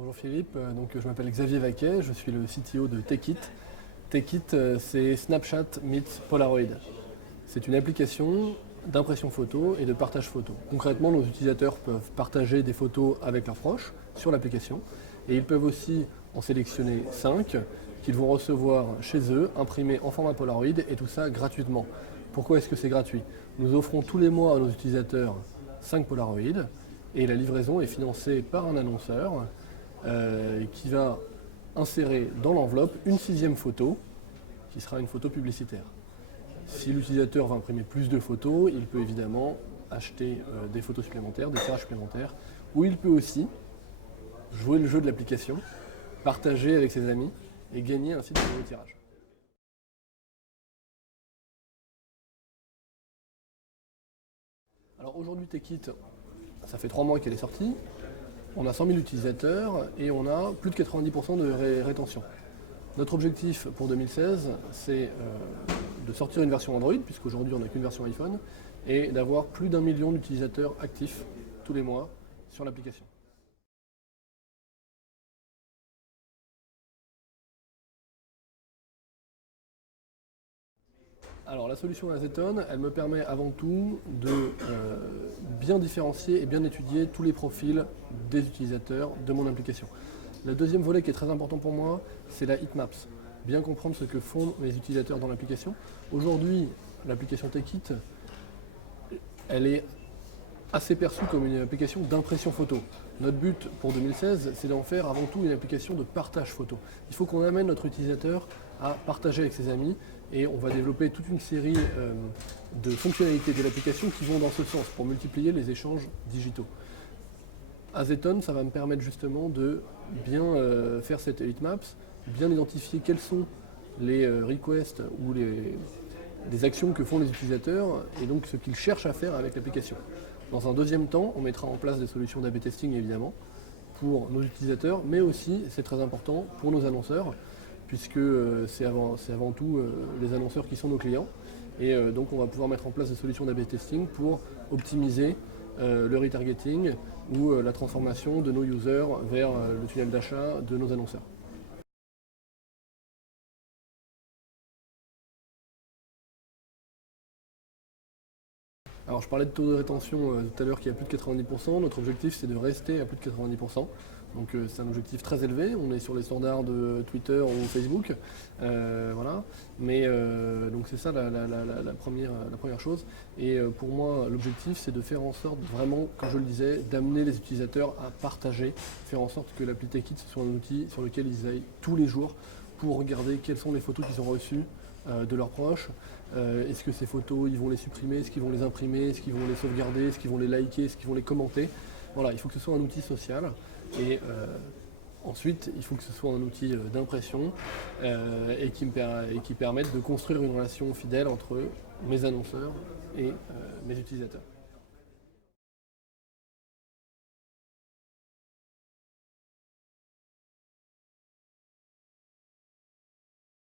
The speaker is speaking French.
Bonjour Philippe, je m'appelle Xavier Vaquet, je suis le CTO de Tekit. Tekit, c'est Snapchat meets Polaroid. C'est une application d'impression photo et de partage photo. Concrètement, nos utilisateurs peuvent partager des photos avec leurs proches sur l'application et ils peuvent aussi en sélectionner 5 qu'ils vont recevoir chez eux, imprimés en format Polaroid et tout ça gratuitement. Pourquoi est-ce que c'est gratuit? Nous offrons tous les mois à nos utilisateurs 5 Polaroid et la livraison est financée par un annonceur qui va insérer dans l'enveloppe une 6e photo qui sera une photo publicitaire. Si l'utilisateur va imprimer plus de photos, il peut évidemment acheter des photos supplémentaires, des tirages supplémentaires, ou il peut aussi jouer le jeu de l'application, partager avec ses amis et gagner ainsi de nouveaux tirages. Alors aujourd'hui Tekit, ça fait 3 mois qu'elle est sortie, on a 100 000 utilisateurs et on a plus de 90% de rétention. Notre objectif pour 2016, c'est de sortir une version Android, puisqu'aujourd'hui on n'a qu'une version iPhone, et d'avoir plus d'1 million d'utilisateurs actifs tous les mois sur l'application. Alors la solution Azeton, elle me permet avant tout de bien différencier et bien étudier tous les profils des utilisateurs de mon application. Le deuxième volet qui est très important pour moi, c'est la heatmaps. Bien comprendre ce que font mes utilisateurs dans l'application. Aujourd'hui, l'application Tekit, elle est assez perçue comme une application d'impression photo. Notre but pour 2016, c'est d'en faire avant tout une application de partage photo. Il faut qu'on amène notre utilisateur à partager avec ses amis et on va développer toute une série de fonctionnalités de l'application qui vont dans ce sens pour multiplier les échanges digitaux. Azeton, ça va me permettre justement de bien faire cette heatmaps, bien identifier quels sont les requests ou les actions que font les utilisateurs et donc ce qu'ils cherchent à faire avec l'application. Dans un deuxième temps, on mettra en place des solutions d'A/B testing évidemment pour nos utilisateurs, mais aussi, c'est très important, pour nos annonceurs, puisque c'est avant tout les annonceurs qui sont nos clients. Et donc on va pouvoir mettre en place des solutions d'A/B testing pour optimiser le retargeting ou la transformation de nos users vers le tunnel d'achat de nos annonceurs. Alors je parlais de taux de rétention tout à l'heure qui est à plus de 90%. Notre objectif c'est de rester à plus de 90%. Donc c'est un objectif très élevé. On est sur les standards de Twitter ou Facebook. Voilà. Mais donc c'est ça la première chose. Et pour moi l'objectif c'est de faire en sorte vraiment, comme je le disais, d'amener les utilisateurs à partager, faire en sorte que l'appli Tekit soit un outil sur lequel ils aillent tous les jours pour regarder quelles sont les photos qu'ils ont reçues de leurs proches. Est-ce que ces photos, ils vont les supprimer, est-ce qu'ils vont les imprimer, est-ce qu'ils vont les sauvegarder, est-ce qu'ils vont les liker, est-ce qu'ils vont les commenter. Voilà, il faut que ce soit un outil social et ensuite il faut que ce soit un outil d'impression et qui permette de construire une relation fidèle entre mes annonceurs et mes utilisateurs.